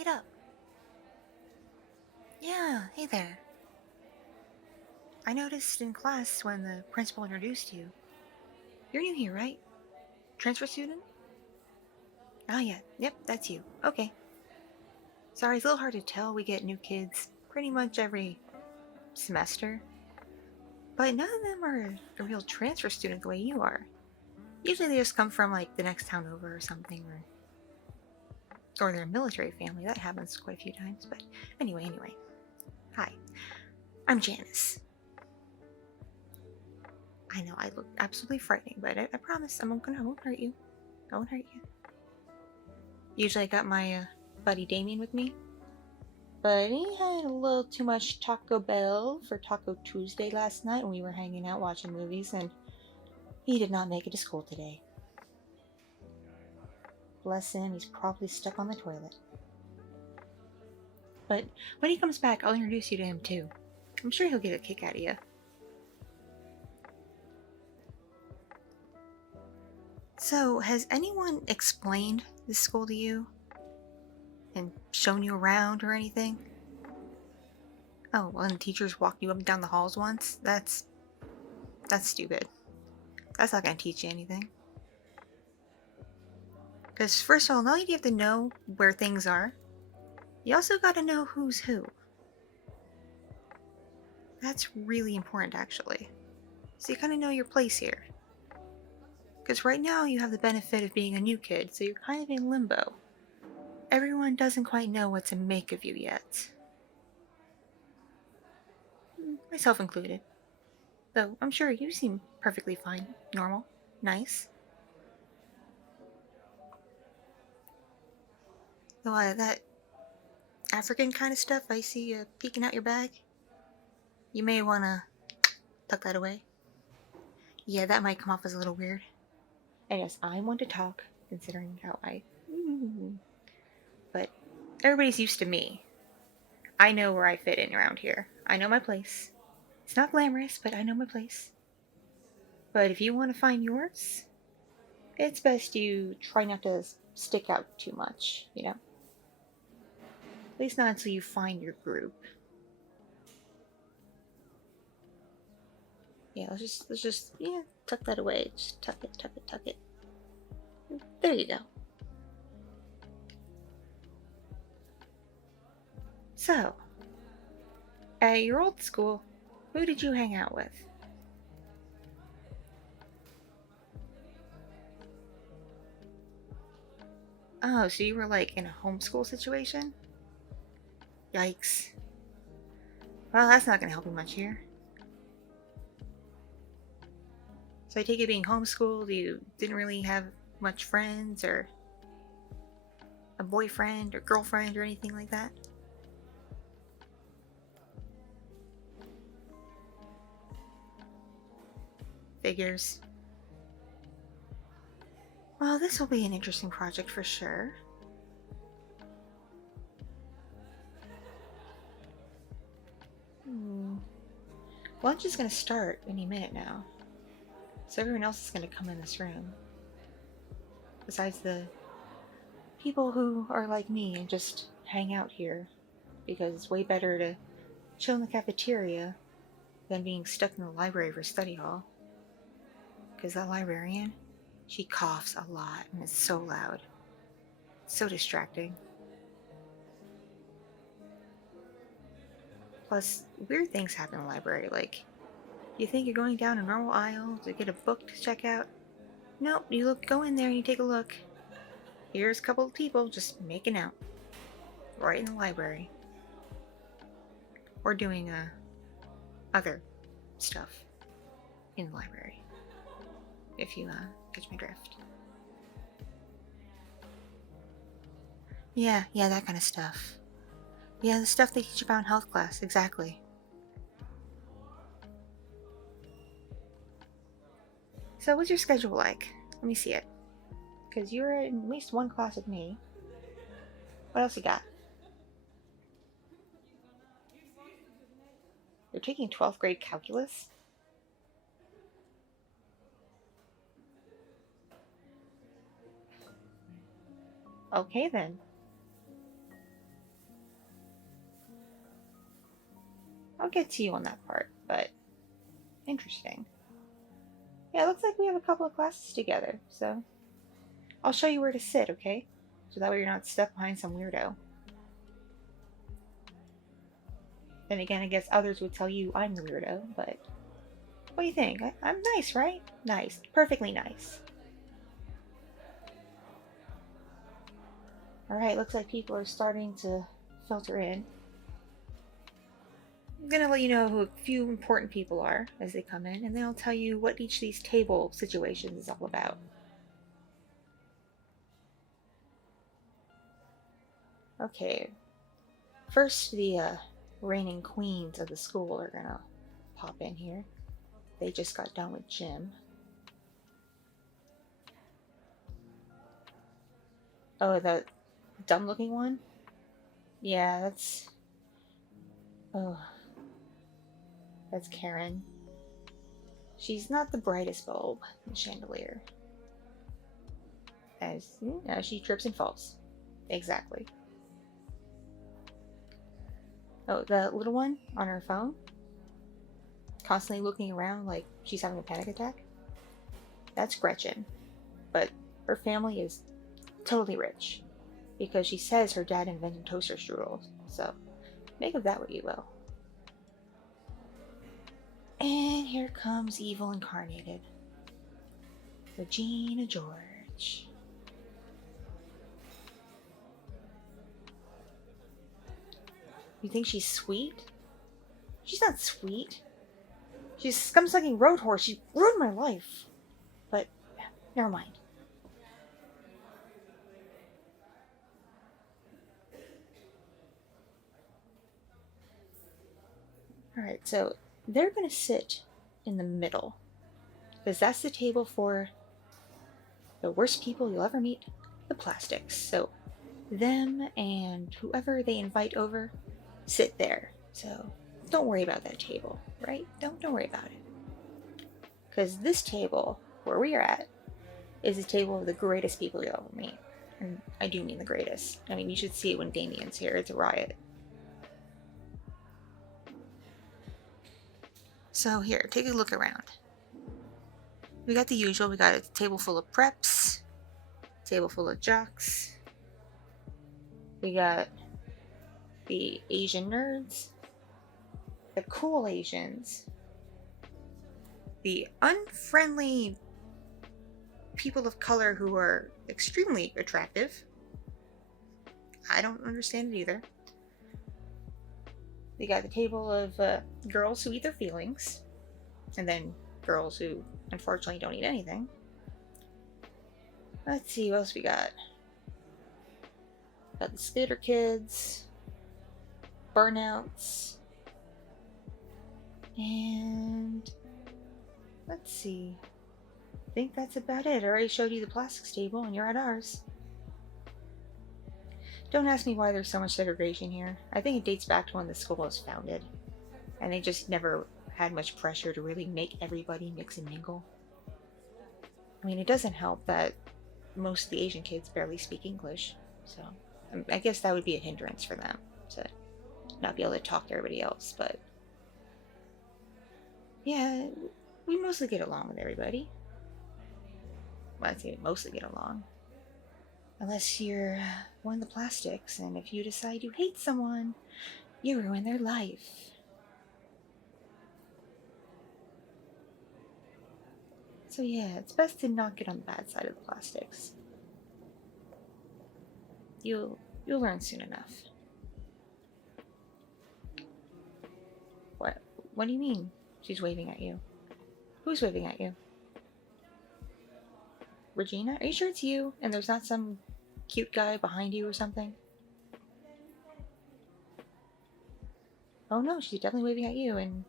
wait up. Yeah, hey there. I noticed in class when the principal introduced you. You're new here, right? Transfer student? Oh, yeah. Yep, that's you. Okay. Sorry, it's a little hard to tell. We get new kids pretty much every semester. But none of them are a real transfer student the way you are. Usually they just come from, like, the next town over or something, or they're a military family. That happens quite a few times. But anyway. Hi, I'm Janice. I know I look absolutely frightening, but I promise I won't hurt you. I won't hurt you. Usually I got my buddy Damien with me, but he had a little too much Taco Bell for Taco Tuesday last night when we were hanging out watching movies, and he did not make it to school today. Bless him, he's probably stuck on the toilet. But when he comes back, I'll introduce you to him too. I'm sure he'll get a kick out of you. So, has anyone explained this school to you? And shown you around or anything? Oh, well, and teachers walked you up and down the halls once? That's stupid. That's not gonna teach you anything. Because first of all, not only do you have to know where things are, you also gotta know who's who. That's really important, actually. So you kind of know your place here. Because right now you have the benefit of being a new kid, so you're kind of in limbo. Everyone doesn't quite know what to make of you yet. Myself included. Though I'm sure you seem perfectly fine, normal, nice. Though that African kind of stuff I see peeking out your bag, you may want to tuck that away. Yeah, that might come off as a little weird. And yes, I'm one to talk, considering how I... But everybody's used to me. I know where I fit in around here. I know my place. It's not glamorous, but I know my place. But if you want to find yours, it's best you try not to stick out too much, you know? At least not until you find your group. Yeah, let's just tuck that away. Just tuck it. There you go. So, at your old school, who did you hang out with? Oh, so you were like in a homeschool situation? Yikes. Well, that's not gonna help you much here. So I take it being homeschooled, you didn't really have much friends or a boyfriend or girlfriend or anything like that? Figures. Well, this will be an interesting project for sure. Lunch is gonna start any minute now. So everyone else is gonna come in this room. Besides the people who are like me and just hang out here. Because it's way better to chill in the cafeteria than being stuck in the library for study hall. Because that librarian, she coughs a lot and it's so loud. It's so distracting. Plus, weird things happen in the library, like you think you're going down a normal aisle to get a book to check out. Nope, go in there and you take a look. Here's a couple of people just making out. Right in the library. Or doing other stuff in the library. If you catch my drift. Yeah, that kind of stuff. Yeah, the stuff they teach about in health class, exactly. So what's your schedule like? Let me see it. Because you're in at least one class with me. What else you got? You're taking 12th grade calculus? Okay then. get to you on that part, but interesting. Yeah, it looks like we have a couple of classes together, so I'll show you where to sit, okay? So that way you're not stuck behind some weirdo. Then again, I guess others would tell you I'm the weirdo, but what do you think? I'm nice, right? Nice. Perfectly nice. Alright, looks like people are starting to filter in. I'm gonna let you know who a few important people are as they come in, and then I'll tell you what each of these table situations is all about. Okay, first the reigning queens of the school are gonna pop in here. They just got done with gym. Oh, the dumb looking one? Yeah, that's... Oh, that's Karen. She's not the brightest bulb in the chandelier. As she trips and falls. Exactly. Oh, the little one on her phone? Constantly looking around like she's having a panic attack? That's Gretchen. But her family is totally rich. Because she says her dad invented toaster strudels. So, make of that what you will. And here comes evil incarnated. Regina George. You think she's sweet? She's not sweet. She's a scum-sucking road horse. She ruined my life. But, never mind. Alright, so they're gonna sit in the middle. Because that's the table for the worst people you'll ever meet, the plastics. So, them and whoever they invite over sit there. So, don't worry about that table, right? Don't worry about it. Because this table, where we are at, is the table of the greatest people you'll ever meet. And I do mean the greatest. I mean, you should see it when Damien's here. It's a riot. So here, take a look around. We got the usual. We got a table full of preps, table full of jocks. We got the Asian nerds, the cool Asians, the unfriendly people of color who are extremely attractive. I don't understand it either. We got the table of girls who eat their feelings, and then girls who unfortunately don't eat anything. Let's see what else we got. Got the skater kids, burnouts, and let's see. I think that's about it. I already showed you the plastics table, and you're at ours. Don't ask me why there's so much segregation here. I think it dates back to when the school was founded, and they just never had much pressure to really make everybody mix and mingle. I mean, it doesn't help that most of the Asian kids barely speak English, so I guess that would be a hindrance for them to not be able to talk to everybody else, but yeah, we mostly get along with everybody. Well, I'd say we mostly get along. Unless you're one of the plastics, and if you decide you hate someone, you ruin their life. So yeah, it's best to not get on the bad side of the plastics. You'll learn soon enough. What do you mean she's waving at you? Who's waving at you? Regina? Are you sure it's you and there's not some cute guy behind you or something? Oh no, she's definitely waving at you, and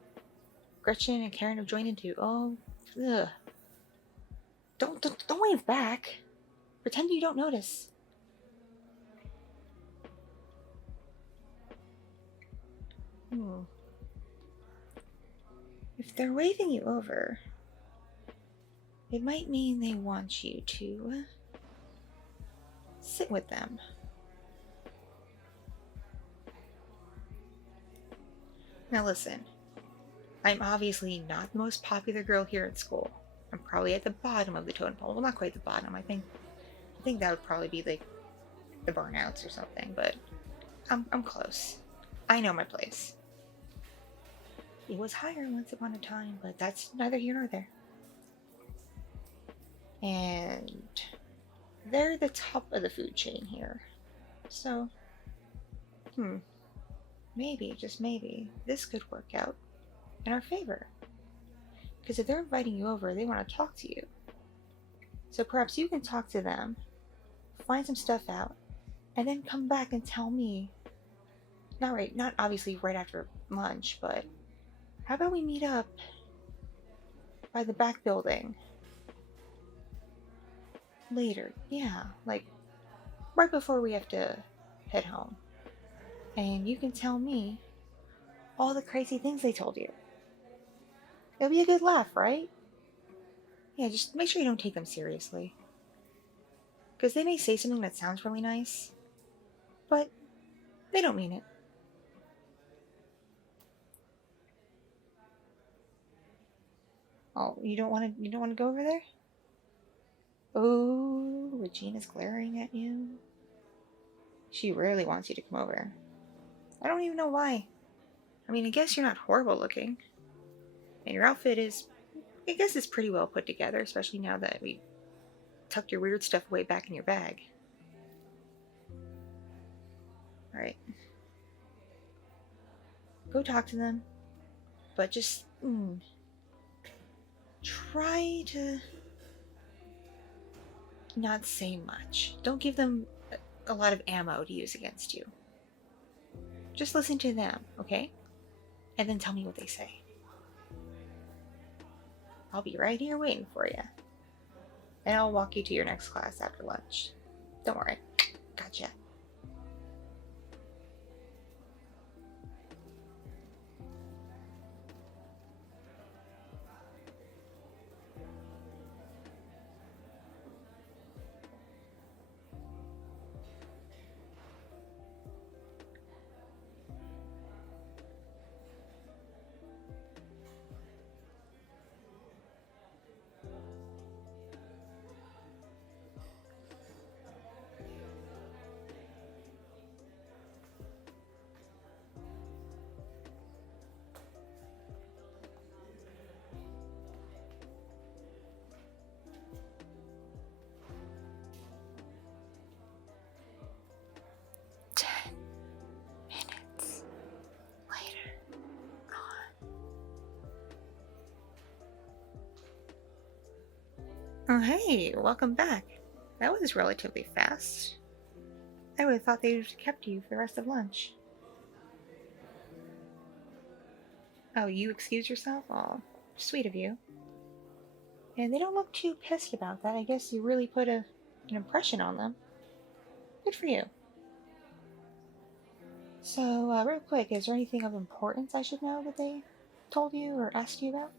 Gretchen and Karen have joined in too. Oh, ugh. Don't wave back. Pretend you don't notice. If they're waving you over, it might mean they want you to sit with them. Now listen, I'm obviously not the most popular girl here at school. I'm probably at the bottom of the totem pole. Well, not quite the bottom. I think that would probably be like the burnouts or something, but I'm close. I know my place. It was higher once upon a time, but that's neither here nor there. And they're the top of the food chain here. So, maybe, just maybe, this could work out in our favor. Because if they're inviting you over, they want to talk to you. So perhaps you can talk to them, find some stuff out, and then come back and tell me. Not obviously right after lunch, but how about we meet up by the back building later? Yeah, like right before we have to head home. And you can tell me all the crazy things they told you. It'll be a good laugh, right? Yeah, just make sure you don't take them seriously. Because they may say something that sounds really nice, but they don't mean it. Oh, you don't want to go over there? Oh, Regina's glaring at you. She rarely wants you to come over. I don't even know why. I mean, I guess you're not horrible looking. And your outfit is, I guess it's pretty well put together, especially now that we tucked your weird stuff away back in your bag. Alright. Go talk to them. But just, try to not say much. Don't give them a lot of ammo to use against you. Just listen to them, okay? And then tell me what they say. I'll be right here waiting for you. And I'll walk you to your next class after lunch. Don't worry. Gotcha. Oh, hey, welcome back. That was relatively fast. I would have thought they'd have kept you for the rest of lunch. Oh, you excused yourself? Oh, sweet of you. And they don't look too pissed about that. I guess you really put an impression on them. Good for you. So, real quick, is there anything of importance I should know that they told you or asked you about?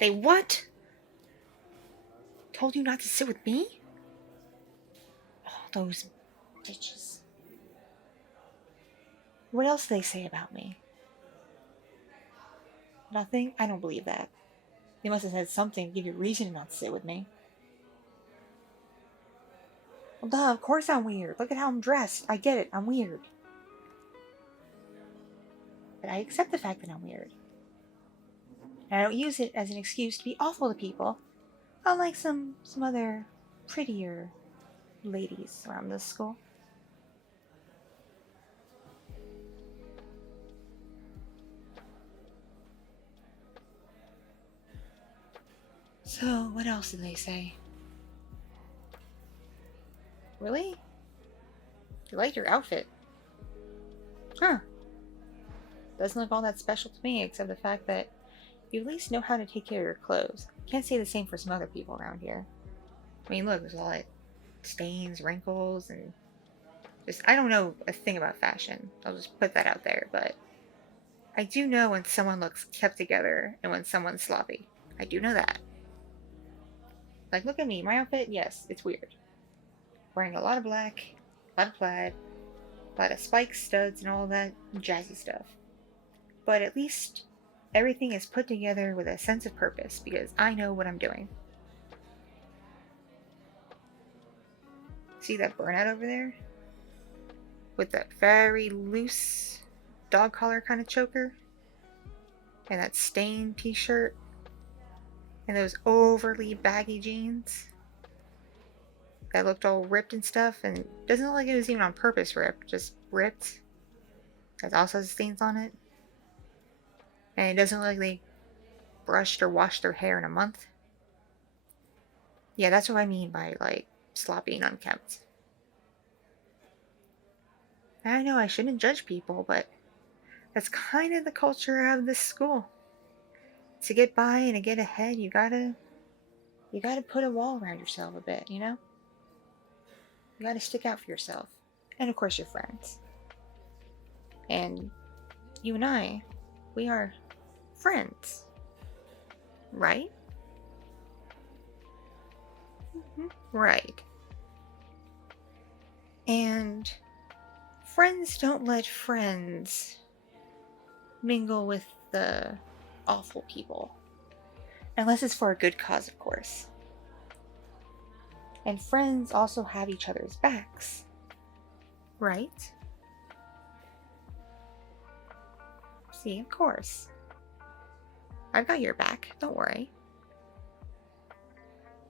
They what? Told you not to sit with me? Oh, those bitches. What else do they say about me? Nothing? I don't believe that. They must have said something to give you a reason not to sit with me. Well, duh, of course I'm weird. Look at how I'm dressed. I get it, I'm weird. But I accept the fact that I'm weird. And I don't use it as an excuse to be awful to people, unlike some other prettier ladies around this school. So, what else did they say? Really? You liked your outfit. Huh. Doesn't look all that special to me, except the fact that you at least know how to take care of your clothes. Can't say the same for some other people around here. I mean, look, there's a lot of stains, wrinkles, and just, I don't know a thing about fashion. I'll just put that out there, but I do know when someone looks kept together and when someone's sloppy. I do know that. Like, look at me. My outfit, yes, it's weird. Wearing a lot of black, a lot of plaid, A lot of spikes, studs, and all that jazzy stuff. But at least everything is put together with a sense of purpose because I know what I'm doing. See that burnout over there? With that very loose dog collar kind of choker? And that stained t-shirt? And those overly baggy jeans? That looked all ripped and stuff, and doesn't look like it was even on purpose ripped, just ripped. That also has stains on it. And it doesn't look like they brushed or washed their hair in a month. Yeah, that's what I mean by, like, sloppy and unkempt. I know I shouldn't judge people, but that's kind of the culture of this school. To get by and to get ahead, you gotta put a wall around yourself a bit, you know? You gotta stick out for yourself. And of course your friends. And you and I, we are friends. Right? Right. And friends don't let friends mingle with the awful people. Unless it's for a good cause, of course. And friends also have each other's backs. Right? See, of course. I've got your back, don't worry.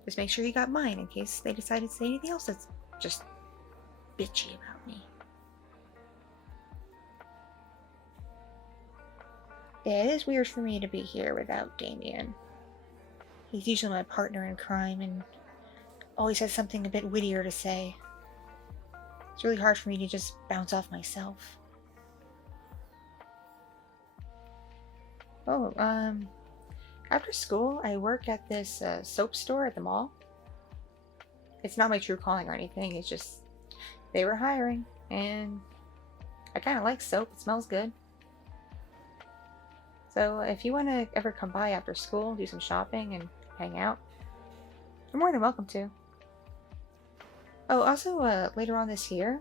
Just make sure you got mine in case they decide to say anything else that's just bitchy about me. Yeah, it is weird for me to be here without Damien. He's usually my partner in crime and always has something a bit wittier to say. It's really hard for me to just bounce off myself. Oh, after school, I work at this soap store at the mall. It's not my true calling or anything, it's just they were hiring, and I kind of like soap, it smells good. So if you want to ever come by after school, do some shopping, and hang out, you're more than welcome to. Oh, also, later on this year,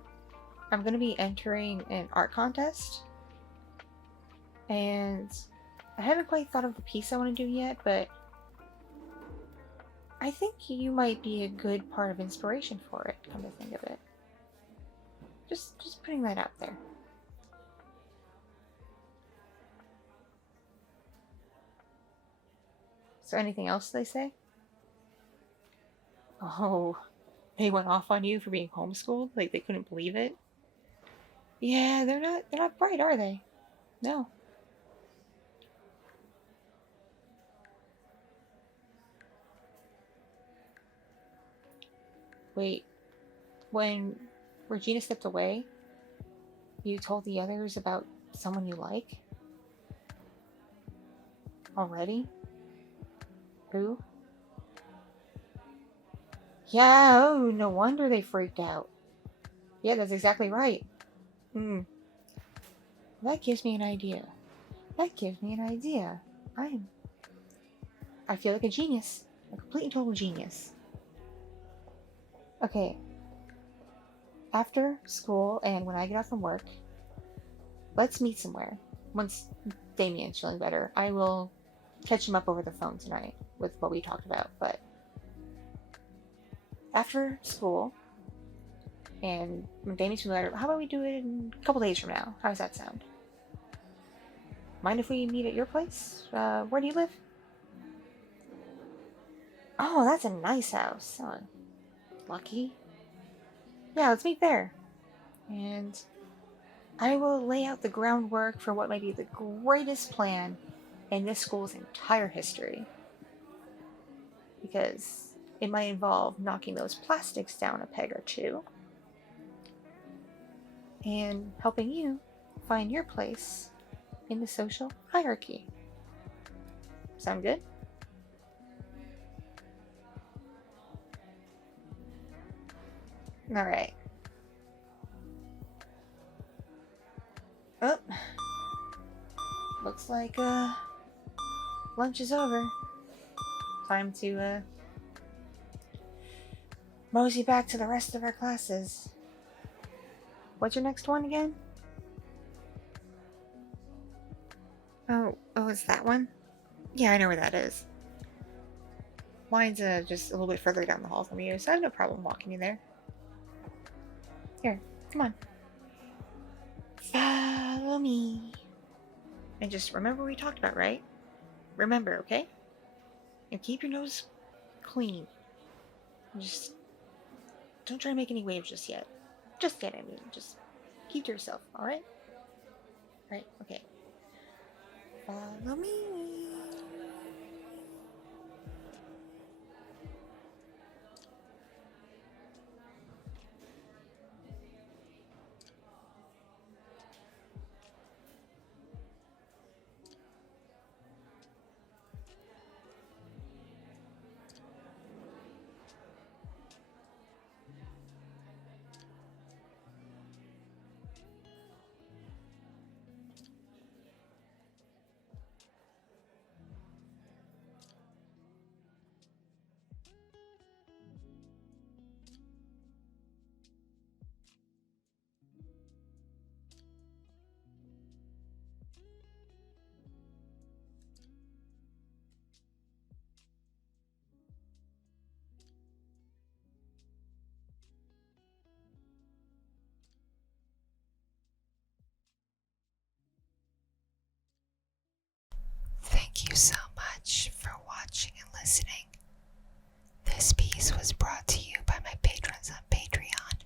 I'm going to be entering an art contest. And I haven't quite thought of the piece I want to do yet, but I think you might be a good part of inspiration for it, come to think of it. Just putting that out there. So anything else they say? Oh, they went off on you for being homeschooled? Like they couldn't believe it? Yeah, they're not bright, are they? No. Wait, when Regina stepped away, you told the others about someone you like? Already? Who? Yeah, oh, no wonder they freaked out. Yeah, that's exactly right. That gives me an idea. I feel like a genius. A complete and total genius. Okay. After school and when I get off from work, let's meet somewhere. Once Damien's feeling better, I will catch him up over the phone tonight with what we talked about. But after school, and when Damien's feeling better, how about we do it in a couple days from now? How does that sound? Mind if we meet at your place? Where do you live? Oh, that's a nice house. Oh, lucky. Yeah, let's meet there. And I will lay out the groundwork for what might be the greatest plan in this school's entire history. Because it might involve knocking those plastics down a peg or two. And helping you find your place in the social hierarchy. Sound good? Alright. Oh. Looks like, lunch is over. Time to, mosey back to the rest of our classes. What's your next one again? Oh, it's that one? Yeah, I know where that is. Mine's just a little bit further down the hall from you, so I have no problem walking you there. Here, come on. Follow me. And just remember what we talked about, right? Remember, okay? And keep your nose clean. Just don't try to make any waves just yet. Just yet, I mean. Just keep to yourself, alright? Alright, okay. Follow me. Thank you so much for watching and listening. This piece was brought to you by my patrons on Patreon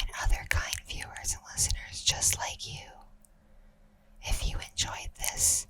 and other kind viewers and listeners just like you. If you enjoyed this,